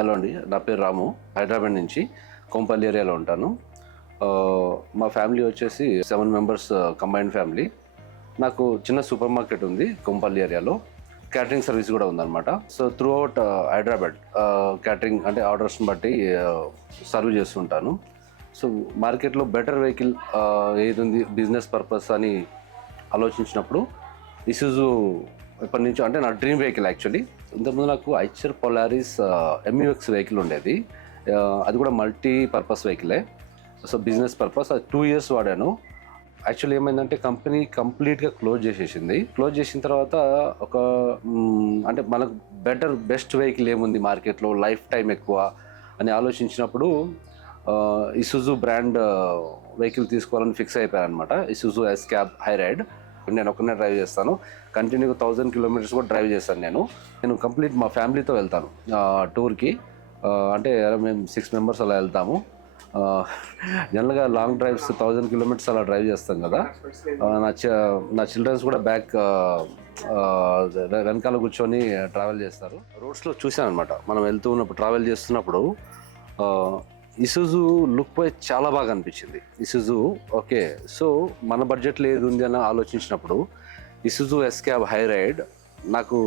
Hello అండి, నా పేరు రాము. హైదరాబాద్ నుంచి కొంపల్లి ఏరియాలో ఉంటాను. మా ఫ్యామిలీ వచ్చేసి 7 మెంబర్స్ కంబైన్డ్ ఫ్యామిలీ. నాకు చిన్న సూపర్ మార్కెట్ ఉంది కొంపల్లి ఏరియాలో. క్యాటరింగ్ సర్వీస్ కూడా ఉందన్నమాట. So through out Hyderabad catering అంటే ఆర్డర్స్ని బట్టి సర్వ్ చేస్తుంటాను. సో మార్కెట్లో బెటర్ వెహికల్ ఏది ఉంది బిజినెస్ పర్పస్ అని ఆలోచించినప్పుడు ఇసుజు ఎప్పటి నుంచో అంటే నా డ్రీమ్ వెహికల్ యాక్చువల్లీ. ఇంతకుముందు నాకు ఐచర్ పొలారిస్ MUX వెహికల్ ఉండేది. అది కూడా మల్టీ పర్పస్ వెహికలే. సో బిజినెస్ పర్పస్ అది 2 years వాడాను. యాక్చువల్లీ ఏమైందంటే కంపెనీ కంప్లీట్గా క్లోజ్ చేసేసింది. క్లోజ్ చేసిన తర్వాత ఒక అంటే మనకు బెస్ట్ వెహికల్ ఏముంది మార్కెట్లో, లైఫ్ టైం ఎక్కువ అని ఆలోచించినప్పుడు ఇసుజు బ్రాండ్ వెహికల్ తీసుకోవాలని ఫిక్స్ అయిపోయాను అనమాట. ఇసుజు ఎస్కాబ్ హైరైడ్. నేను ఒక్కనే డ్రైవ్ చేస్తాను. కంటిన్యూగా 1000 kilometers కూడా డ్రైవ్ చేస్తాను. నేను కంప్లీట్ మా ఫ్యామిలీతో వెళ్తాను టూర్కి. అంటే మేము 6 members అలా వెళ్తాము. జనరల్గా లాంగ్ డ్రైవ్స్ 1000 kilometers అలా డ్రైవ్ చేస్తాం కదా. నా చిల్డ్రన్స్ కూడా బ్యాక్ వెనకాల కూర్చొని ట్రావెల్ చేస్తారు. రోడ్స్లో చూశాను అనమాట. మనం వెళ్తూ ఉన్నప్పుడు ట్రావెల్ చేస్తున్నప్పుడు ఇసుజు లుక్ వైజ్ చాలా బాగా అనిపించింది. ఇసుజు ఓకే, సో మన బడ్జెట్లో ఏది ఉంది అని ఆలోచించినప్పుడు ఇసుజు ఎస్కాబ్ హైరైడ్ నాకు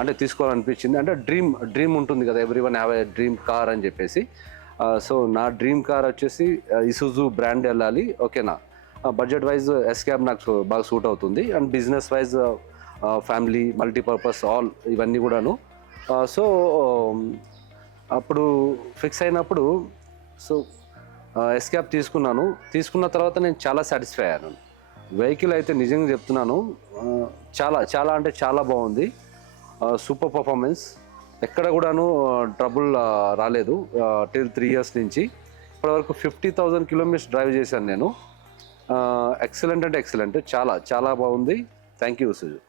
అంటే తీసుకోవాలనిపించింది. అంటే డ్రీమ్ ఉంటుంది కదా, everyone have a dream car అని చెప్పేసి. సో నా డ్రీమ్ కార్ వచ్చేసి ఇసుజు బ్రాండ్ వెళ్ళాలి. ఓకేనా, బడ్జెట్ వైజ్ ఎస్కాబ్ నాకు బాగా సూట్ అవుతుంది. And business wise family multipurpose all ఇవన్నీ కూడాను. సో అప్పుడు ఫిక్స్ అయినప్పుడు సో ఎస్కాబ్ తీసుకున్న తర్వాత నేను చాలా సాటిస్ఫై అయ్యాను. వెహికల్ అయితే నిజంగా చెప్తున్నాను, చాలా అంటే చాలా బాగుంది. సూపర్ పర్ఫార్మెన్స్, ఎక్కడ కూడాను ట్రబుల్ రాలేదు టిల్ 3 years నుంచి. ఇప్పటివరకు 50,000 kilometers డ్రైవ్ చేశాను నేను. ఎక్సలెంట్ అంటే ఎక్సలెంట్, చాలా బాగుంది. Thank you సుజు.